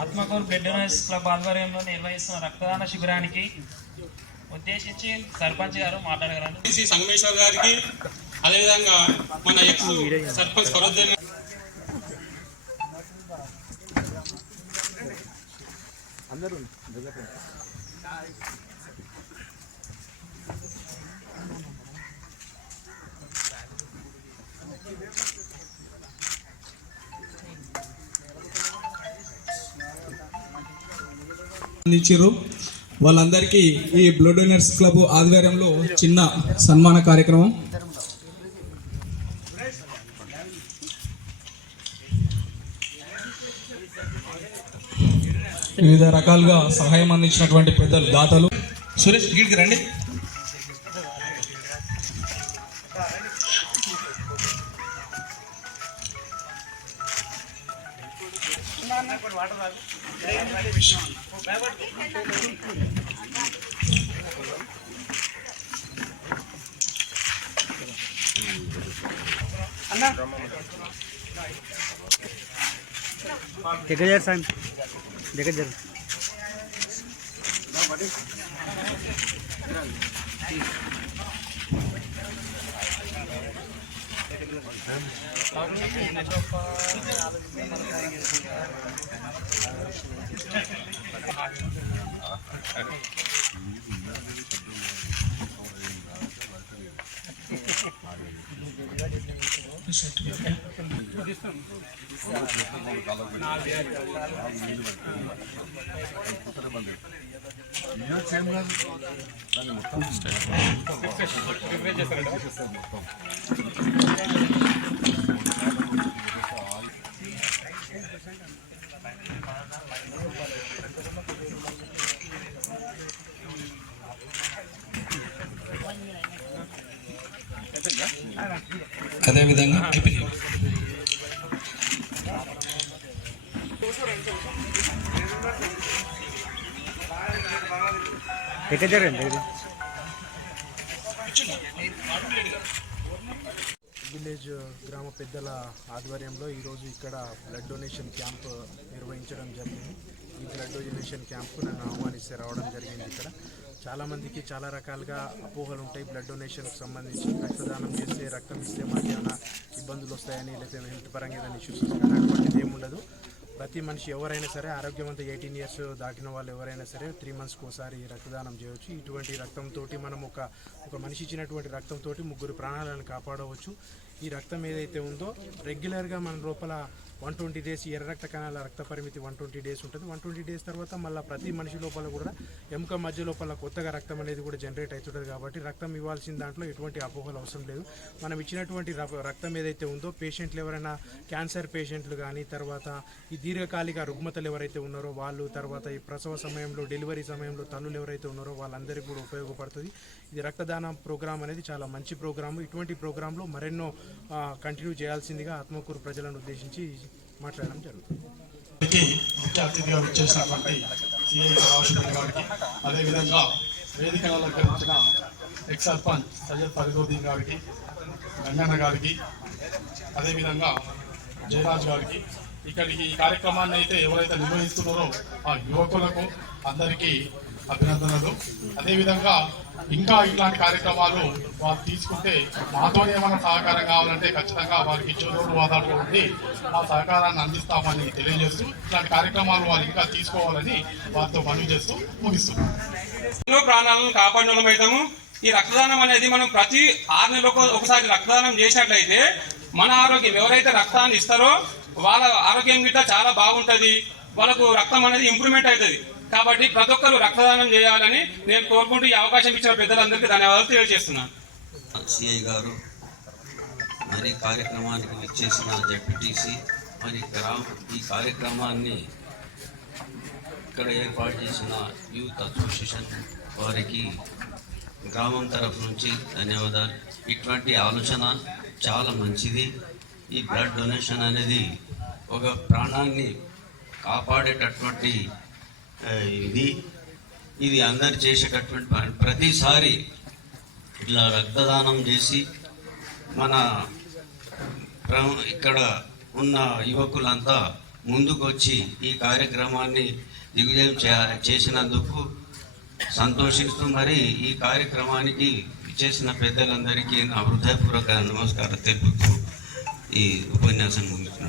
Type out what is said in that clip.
Atmakur blood డొనేర్స్ club ఆధ్వర్యంలో నిర్వహిస్తున్న రక్తదాన శిబిరానికి ఉద్దేశించి సర్పంచ్ గారు మాట్లాడగలరు. సంగమేశ్వర్ గారికి, అదేవిధంగా మన ఎక్స్ సర్పంచ్ ఫరోద్దీన్ అందరూ అందించారు. వాళ్ళందరికీ ఈ బ్లడ్ డొనర్స్ క్లబ్ ఆధ్వర్యంలో చిన్న సన్మాన కార్యక్రమం. వివిధ రకాలుగా సహాయం అందించినటువంటి పెద్దలు దాతలు. సురేష్ గీడికి రండి. అదేవిధంగా విలేజ్ గ్రామ పెద్దల ఆధ్వర్యంలో ఈరోజు ఇక్కడ బ్లడ్ డొనేషన్ క్యాంప్ నిర్వహించడం జరిగింది. ఈ బ్లడ్ డొనేషన్ క్యాంప్కు నన్ను ఆహ్వానిస్తే రావడం జరిగింది. ఇక్కడ చాలామందికి చాలా రకాలుగా అపోహలు ఉంటాయి. బ్లడ్ డొనేషన్కి సంబంధించి రక్తదానం చేస్తే, రక్తం ఇస్తే మాకు ఏమైనా ఇబ్బందులు వస్తాయని, లేకపోతే హెల్త్ పరంగా ఏదైనా ఇష్యూస్ వస్తాయని అటువంటిది ఏముండదు. ప్రతి మనిషి ఎవరైనా సరే ఆరోగ్యవంత 18 ఇయర్స్ దాటిన వాళ్ళు ఎవరైనా సరే 3 మంత్స్కి ఒకసారి రక్తదానం చేయవచ్చు. ఇటువంటి రక్తంతో మనం ఒక మనిషి ఇచ్చినటువంటి రక్తంతో 3 ప్రాణాలను కాపాడవచ్చు. ఈ రక్తం ఏదైతే ఉందో రెగ్యులర్గా మన లోపల 120 డేస్ ఎర్ర రక్త కణాల రక్త పరిమితి 120 డేస్ ఉంటుంది. 120 డేస్ తర్వాత మళ్ళీ ప్రతి మనిషి లోపల కూడా ఎముక మధ్య లోపల కొత్తగా రక్తం అనేది కూడా జనరేట్ అవుతుంటుంది. కాబట్టి రక్తం ఇవ్వాల్సిన దాంట్లో ఎటువంటి అపోహలు అవసరం లేదు. మనం ఇచ్చినటువంటి రక్తం ఏదైతే ఉందో పేషెంట్లు ఎవరైనా క్యాన్సర్ పేషెంట్లు కానీ, తర్వాత ఈ దీర్ఘకాలిక రుగ్మతలు ఎవరైతే ఉన్నారో వాళ్ళు, తర్వాత ఈ ప్రసవ సమయంలో, డెలివరీ సమయంలో తల్లులు ఎవరైతే ఉన్నారో వాళ్ళందరికీ కూడా ఉపయోగపడుతుంది. ఇది రక్తదాన ప్రోగ్రామ్ అనేది చాలా మంచి ప్రోగ్రాము. ఇటువంటి ప్రోగ్రాంలో మరెన్నో కంటిన్యూ చేయాల్సిందిగా ఆత్మకూరు ప్రజలను ఉద్దేశించి మాట్లాడడం జరుగుతుంది. ముఖ్య అతిథిగా వచ్చేసినటువంటి సిఐ రావుశంకర్ గారికి, అదేవిధంగా వేదికను అలంకరించిన ఎక్స్ సర్పంచ్ సయ్యద్ ఫరీదుద్దీన్ గారికి, గంగన్న గారికి, అదేవిధంగా జయరాజ్ గారికి, ఇక్కడికి ఈ కార్యక్రమాన్ని అయితే ఎవరైతే నిర్వహిస్తున్నారో ఆ యువకులకు అందరికీ అభినందనలు. అదేవిధంగా ఇంకా ఇట్లాంటి కార్యక్రమాలు వారు తీసుకుంటే మాతో ఏమైనా సహకారం కావాలంటే ఖచ్చితంగా వారికి చోదోడు వాదాలు ఉండి ఆ సహకారాన్ని అందిస్తామని తెలియజేస్తూ ఇట్లాంటి కార్యక్రమాలు వారు ఇంకా తీసుకోవాలని వారితో మనవి చేస్తూ ముగిస్తున్నాం. ఎన్నో ప్రాణాలను కాపాడడం అవుతాము. ఈ రక్తదానం అనేది మనం ప్రతి 6 నెలలకు ఒకసారి రక్తదానం చేసినట్లయితే మన ఆరోగ్యం, ఎవరైతే రక్తాన్ని ఇస్తారో వాళ్ళ ఆరోగ్యం గిట్ట చాలా బాగుంటుంది. వాళ్ళకు రక్తం అనేది ఇంప్రూవ్మెంట్ అవుతుంది. కాబట్టి ప్రతి ఒక్కరు రక్తదానం చేయాలని నేను కోరుకుంటూ ఈ అవకాశం ఇచ్చిన పెద్దలందరికీ ధన్యవాదాలు తెలియజేస్తున్నాను. సిఐ గారు, మరి కార్యక్రమానికి విచ్చేసిన జెడ్పీటీసీ మరి ఈ కార్యక్రమాన్ని ఇక్కడ ఏర్పాటు చేసిన యూత్ అసోసియేషన్ వారికి గ్రామం తరఫు నుంచి ధన్యవాదాలు. ఇటువంటి ఆలోచన చాలా మంచిది. ఈ బ్లడ్ డొనేషన్ అనేది ఒక ప్రాణాన్ని కాపాడేటటువంటి ఇది అందరు చేసేటటువంటి పని. ప్రతిసారి ఇట్లా రక్తదానం చేసి మన ఇక్కడ ఉన్న యువకులంతా ముందుకు వచ్చి ఈ కార్యక్రమాన్ని దిగ్విజయం చేసినందుకు సంతోషిస్తూ మరి ఈ కార్యక్రమానికి చేసిన పెద్దలందరికీ నా హృదయపూర్వక నమస్కారం తెలుపుతూ ఈ ఉపన్యాసం ముగిస్తున్నాను.